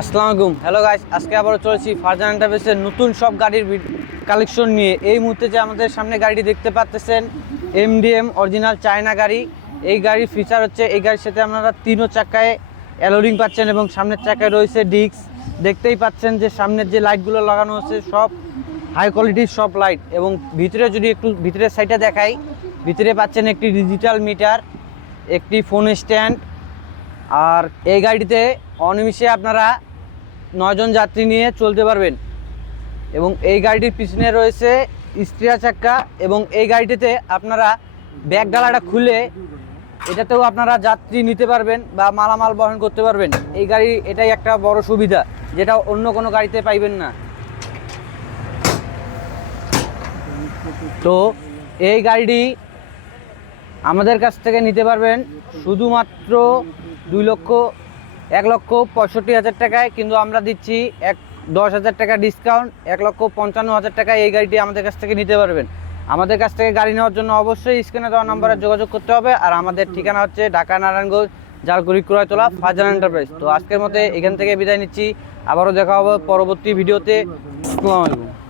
আসসালামু আলাইকুম। Hello guys, আজকে আবারও চলেছি ফারজান এন্টারপ্রাইজের নতুন সব গাড়ির কালেকশন নিয়ে। এই মুহূর্তে যে আমাদের সামনে গাড়িটি দেখতে পাচ্ছেন এমডিএম অরিজিনাল চায়না গাড়ি। এই গাড়ির ফিচার হচ্ছে এই গাড়ির সাথে আপনারা তিনও চাকায় অ্যালোরিং পাচ্ছেন এবং সামনের চাকায় রয়েছে ডিস্ক। দেখতেই পাচ্ছেন যে সামনের যে লাইটগুলো লাগানো হচ্ছে সব হাই কোয়ালিটির সব লাইট, এবং ভিতরে যদি একটু ভিতরের সাইডে দেখাই, ভিতরে পাচ্ছেন একটি ডিজিটাল মিটার, একটি ফোন স্ট্যান্ড। আর এই গাড়িতে অনিমিষে আপনারা 9 জন যাত্রী নিয়ে চলতে পারবেন। এবং এই গাড়িটির পিছনে রয়েছে স্টিয়ার চাকা, এবং এই গাড়িটিতে আপনারা ব্যাক ডালাটা খুলে এটাতেও আপনারা যাত্রী নিতে পারবেন বা মালামাল বহন করতে পারবেন। এই গাড়ি এটাই একটা বড় সুবিধা, যেটা অন্য কোনো গাড়িতে পাইবেন না। তো এই গাড়িটি আমাদের কাছ থেকে নিতে পারবেন শুধুমাত্র 1,65,000 টাকায়, কিন্তু আমরা দিচ্ছি 10,000 টাকা ডিসকাউন্ট, 1,55,000 টাকায় এই গাড়িটি আমাদের কাছ থেকে নিতে পারবেন। আমাদের কাছ থেকে গাড়ি নেওয়ার জন্য অবশ্যই স্ক্রিনে দেওয়া নাম্বারে যোগাযোগ করতে হবে। আর আমাদের ঠিকানা হচ্ছে ঢাকা নারায়ণগঞ্জ, জালকুড়ি ক্রয়তলা, ফারজান এন্টারপ্রাইজ। তো আজকের মতো এখান থেকে বিদায় নিচ্ছি, আবারও দেখা হবে পরবর্তী ভিডিওতে। আসসালামু আলাইকুম।